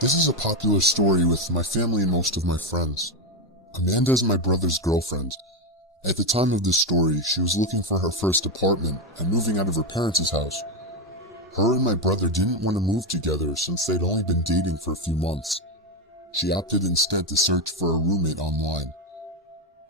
This is a popular story with my family and most of my friends. Amanda is my brother's girlfriend. At the time of this story, she was looking for her first apartment and moving out of her parents' house. Her and my brother didn't want to move together since they'd only been dating for a few months. She opted instead to search for a roommate online.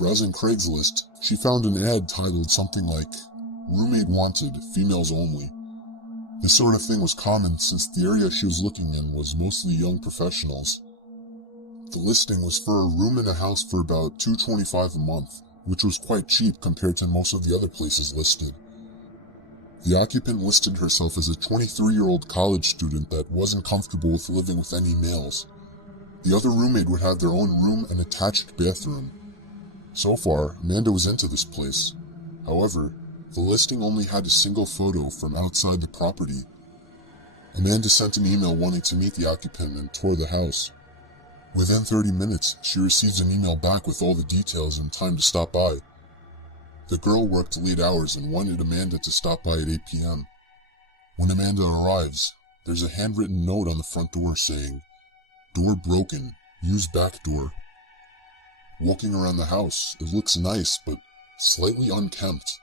Browsing Craigslist, she found an ad titled something like, "Roommate wanted, females only." This sort of thing was common since the area she was looking in was mostly young professionals. The listing was for a room in a house for about $225 a month, which was quite cheap compared to most of the other places listed. The occupant listed herself as a 23-year-old college student that wasn't comfortable with living with any males. The other roommate would have their own room and attached bathroom. So far, Amanda was into this place. However, the listing only had a single photo from outside the property. Amanda sent an email wanting to meet the occupant and tour the house. Within 30 minutes, she received an email back with all the details and time to stop by. The girl worked late hours and wanted Amanda to stop by at 8 p.m. When Amanda arrives, there's a handwritten note on the front door saying, "Door broken, use back door." Walking around the house, it looks nice but slightly unkempt.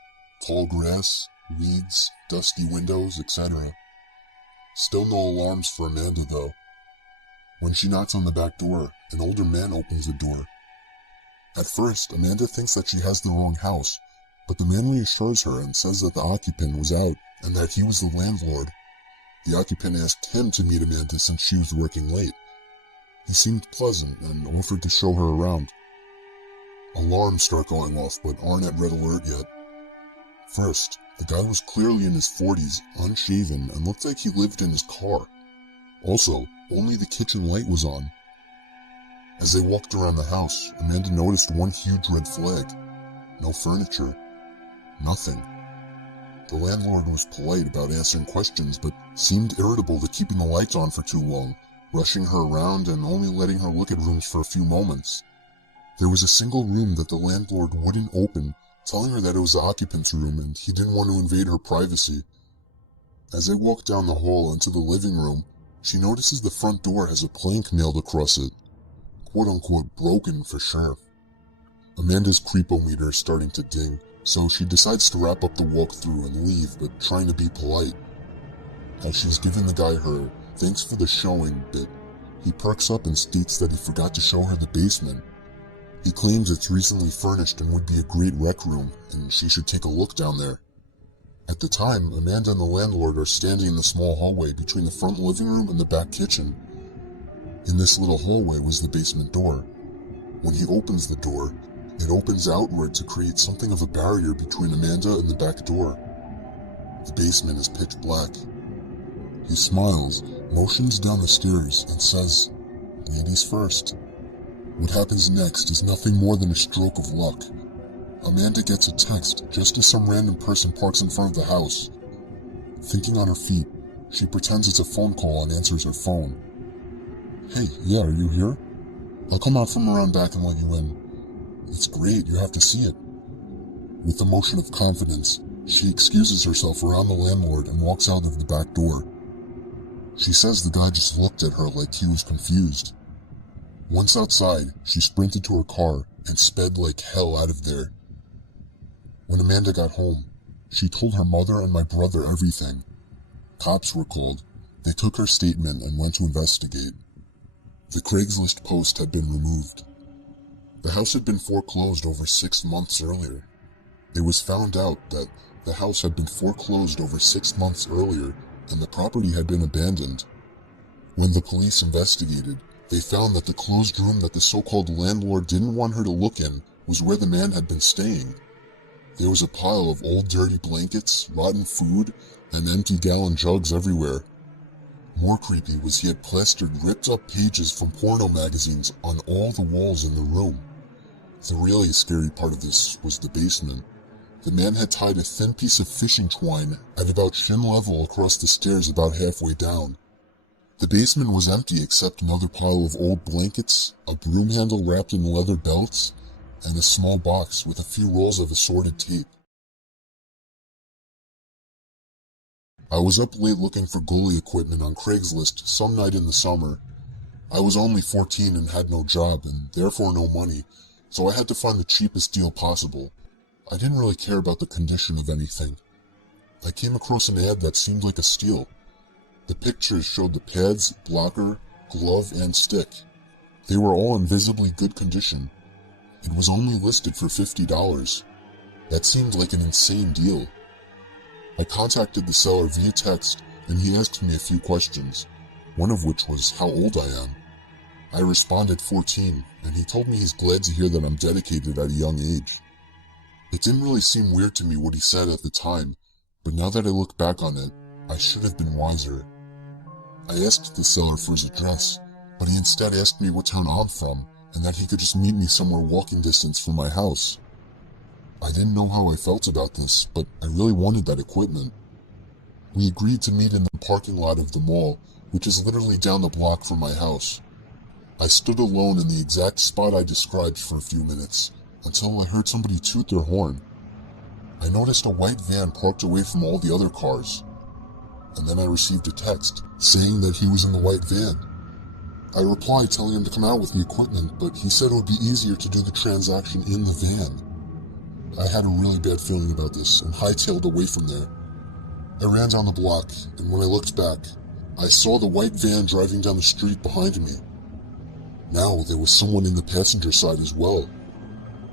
Tall grass, weeds, dusty windows, etc. Still no alarms for Amanda though. When she knocks on the back door, an older man opens the door. At first, Amanda thinks that she has the wrong house, but the man reassures her and says that the occupant was out and that he was the landlord. The occupant asked him to meet Amanda since she was working late. He seemed pleasant and offered to show her around. Alarms start going off but aren't at red alert yet. First, the guy was clearly in his 40s, unshaven, and looked like he lived in his car. Also, only the kitchen light was on. As they walked around the house, Amanda noticed one huge red flag. No furniture. Nothing. The landlord was polite about answering questions, but seemed irritable to keeping the lights on for too long, rushing her around and only letting her look at rooms for a few moments. There was a single room that the landlord wouldn't open, telling her that it was the occupant's room and he didn't want to invade her privacy. As they walk down the hall into the living room, she notices the front door has a plank nailed across it. Quote-unquote broken for sure. Amanda's creepometer is starting to ding, so she decides to wrap up the walkthrough and leave, but trying to be polite. As she's given the guy her "thanks for the showing" bit, he perks up and states that he forgot to show her the basement. He claims it's recently furnished and would be a great rec room, and she should take a look down there. At the time, Amanda and the landlord are standing in the small hallway between the front living room and the back kitchen. In this little hallway was the basement door. When he opens the door, it opens outward to create something of a barrier between Amanda and the back door. The basement is pitch black. He smiles, motions down the stairs, and says, "Ladies first." What happens next is nothing more than a stroke of luck. Amanda gets a text just as some random person parks in front of the house. Thinking on her feet, she pretends it's a phone call and answers her phone. "Hey, yeah, are you here? I'll come out from around back and let you in. It's great, you have to see it." With a motion of confidence, she excuses herself around the landlord and walks out of the back door. She says the guy just looked at her like he was confused. Once outside, she sprinted to her car and sped like hell out of there. When Amanda got home, she told her mother and my brother everything. Cops were called. They took her statement and went to investigate. The Craigslist post had been removed. The house had been foreclosed over 6 months earlier. It was found out that the house had been foreclosed over 6 months earlier and the property had been abandoned. When the police investigated, they found that the closed room that the so-called landlord didn't want her to look in was where the man had been staying. There was a pile of old dirty blankets, rotten food, and empty gallon jugs everywhere. More creepy was he had plastered ripped-up pages from porno magazines on all the walls in the room. The really scary part of this was the basement. The man had tied a thin piece of fishing twine at about shin level across the stairs about halfway down. The basement was empty except another pile of old blankets, a broom handle wrapped in leather belts, and a small box with a few rolls of assorted tape. I was up late looking for goalie equipment on Craigslist some night in the summer. I was only 14 and had no job and therefore no money, so I had to find the cheapest deal possible. I didn't really care about the condition of anything. I came across an ad that seemed like a steal. The pictures showed the pads, blocker, glove, and stick. They were all in visibly good condition. It was only listed for $50. That seemed like an insane deal. I contacted the seller via text and he asked me a few questions, one of which was how old I am. I responded 14, and he told me he's glad to hear that I'm dedicated at a young age. It didn't really seem weird to me what he said at the time, but now that I look back on it, I should have been wiser. I asked the seller for his address, but he instead asked me what town I'm from, and that he could just meet me somewhere walking distance from my house. I didn't know how I felt about this, but I really wanted that equipment. We agreed to meet in the parking lot of the mall, which is literally down the block from my house. I stood alone in the exact spot I described for a few minutes, until I heard somebody toot their horn. I noticed a white van parked away from all the other cars, and then I received a text saying that he was in the white van. I replied telling him to come out with the equipment, but he said it would be easier to do the transaction in the van. I had a really bad feeling about this and hightailed away from there. I ran down the block, and when I looked back, I saw the white van driving down the street behind me. Now there was someone in the passenger side as well.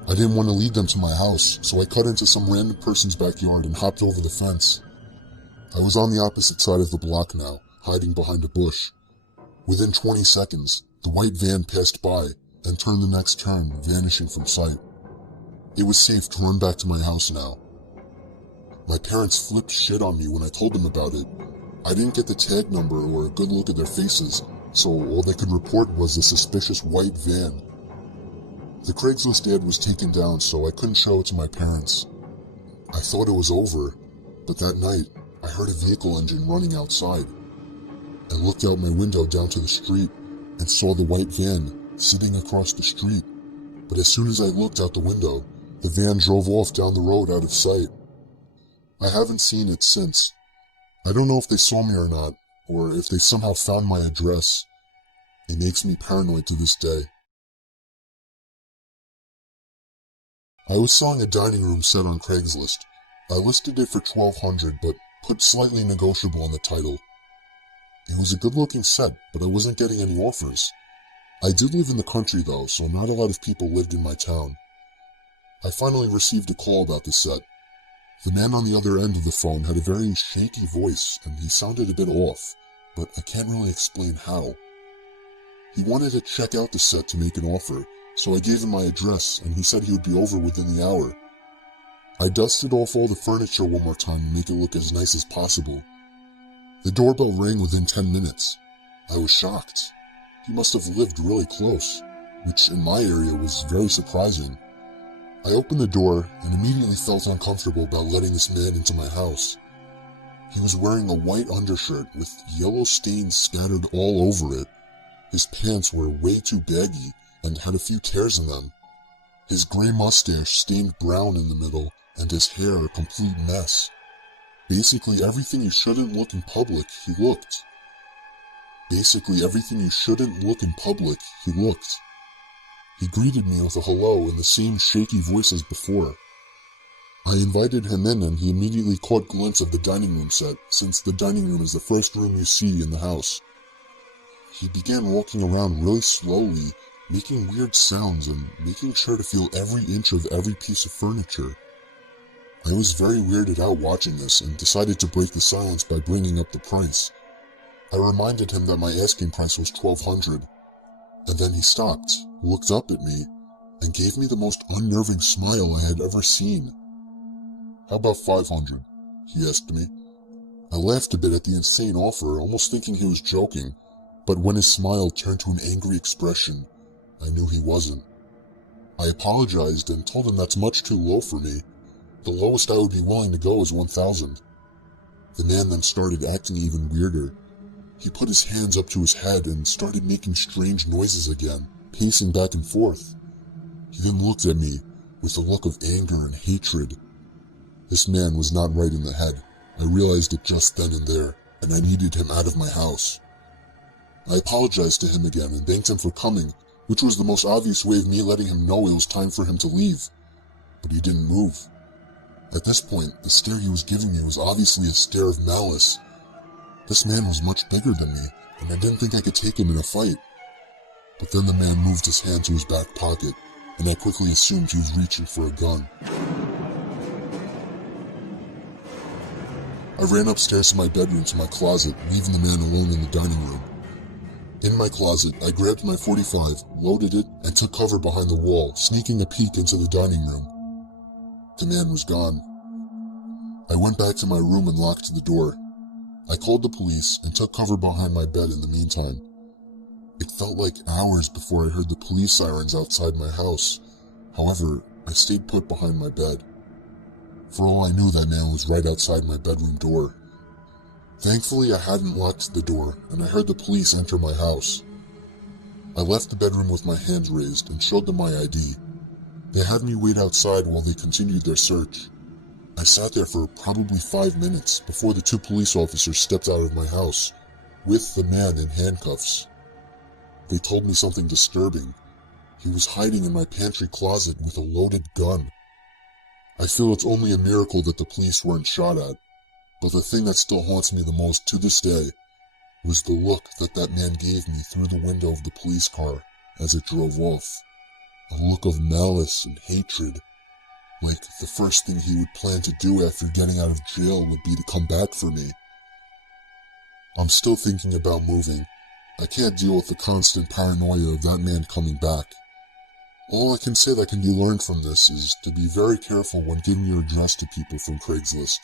I didn't want to lead them to my house, so I cut into some random person's backyard and hopped over the fence. I was on the opposite side of the block now, hiding behind a bush. Within 20 seconds, the white van passed by and turned the next turn, vanishing from sight. It was safe to run back to my house now. My parents flipped shit on me when I told them about it. I didn't get the tag number or a good look at their faces, so all they could report was a suspicious white van. The Craigslist ad was taken down, so I couldn't show it to my parents. I thought it was over, but that night, I heard a vehicle engine running outside. I looked out my window down to the street and saw the white van sitting across the street, but as soon as I looked out the window, the van drove off down the road out of sight. I haven't seen it since. I don't know if they saw me or not, or if they somehow found my address. It makes me paranoid to this day. I was selling a dining room set on Craigslist. I listed it for $1,200, but put slightly negotiable on the title. It was a good-looking set, but I wasn't getting any offers. I did live in the country though, so not a lot of people lived in my town. I finally received a call about the set. The man on the other end of the phone had a very shaky voice, and he sounded a bit off, but I can't really explain how. He wanted to check out the set to make an offer, so I gave him my address, and he said he would be over within the hour. I dusted off all the furniture one more time to make it look as nice as possible. The doorbell rang within 10 minutes. I was shocked. He must have lived really close, which in my area was very surprising. I opened the door and immediately felt uncomfortable about letting this man into my house. He was wearing a white undershirt with yellow stains scattered all over it. His pants were way too baggy and had a few tears in them. His gray mustache stained brown in the middle, and his hair a complete mess. Basically everything you shouldn't look in public, he looked. Basically everything you shouldn't look in public, he looked. He greeted me with a hello in the same shaky voice as before. I invited him in and he immediately caught glimpse of the dining room set, since the dining room is the first room you see in the house. He began walking around really slowly, making weird sounds and making sure to feel every inch of every piece of furniture. I was very weirded out watching this and decided to break the silence by bringing up the price. I reminded him that my asking price was $1,200, and then he stopped, looked up at me, and gave me the most unnerving smile I had ever seen. "How about $500? He asked me. I laughed a bit at the insane offer, almost thinking he was joking, but when his smile turned to an angry expression, I knew he wasn't. I apologized and told him that's much too low for me. The lowest I would be willing to go is $1,000. The man then started acting even weirder. He put his hands up to his head and started making strange noises again, pacing back and forth. He then looked at me with a look of anger and hatred. This man was not right in the head. I realized it just then and there, and I needed him out of my house. I apologized to him again and thanked him for coming, which was the most obvious way of me letting him know it was time for him to leave. But he didn't move. At this point, the stare he was giving me was obviously a stare of malice. This man was much bigger than me, and I didn't think I could take him in a fight. But then the man moved his hand to his back pocket, and I quickly assumed he was reaching for a gun. I ran upstairs to my bedroom to my closet, leaving the man alone in the dining room. In my closet, I grabbed my .45, loaded it, and took cover behind the wall, sneaking a peek into the dining room. The man was gone. I went back to my room and locked the door. I called the police and took cover behind my bed in the meantime. It felt like hours before I heard the police sirens outside my house. However, I stayed put behind my bed. For all I knew, that man was right outside my bedroom door. Thankfully, I hadn't locked the door, and I heard the police enter my house. I left the bedroom with my hands raised and showed them my ID. They had me wait outside while they continued their search. I sat there for probably 5 minutes before the 2 police officers stepped out of my house, with the man in handcuffs. They told me something disturbing. He was hiding in my pantry closet with a loaded gun. I feel it's only a miracle that the police weren't shot at, but the thing that still haunts me the most to this day was the look that man gave me through the window of the police car as it drove off. A look of malice and hatred, like the first thing he would plan to do after getting out of jail would be to come back for me. I'm still thinking about moving. I can't deal with the constant paranoia of that man coming back. All I can say that can be learned from this is to be very careful when giving your address to people from Craigslist.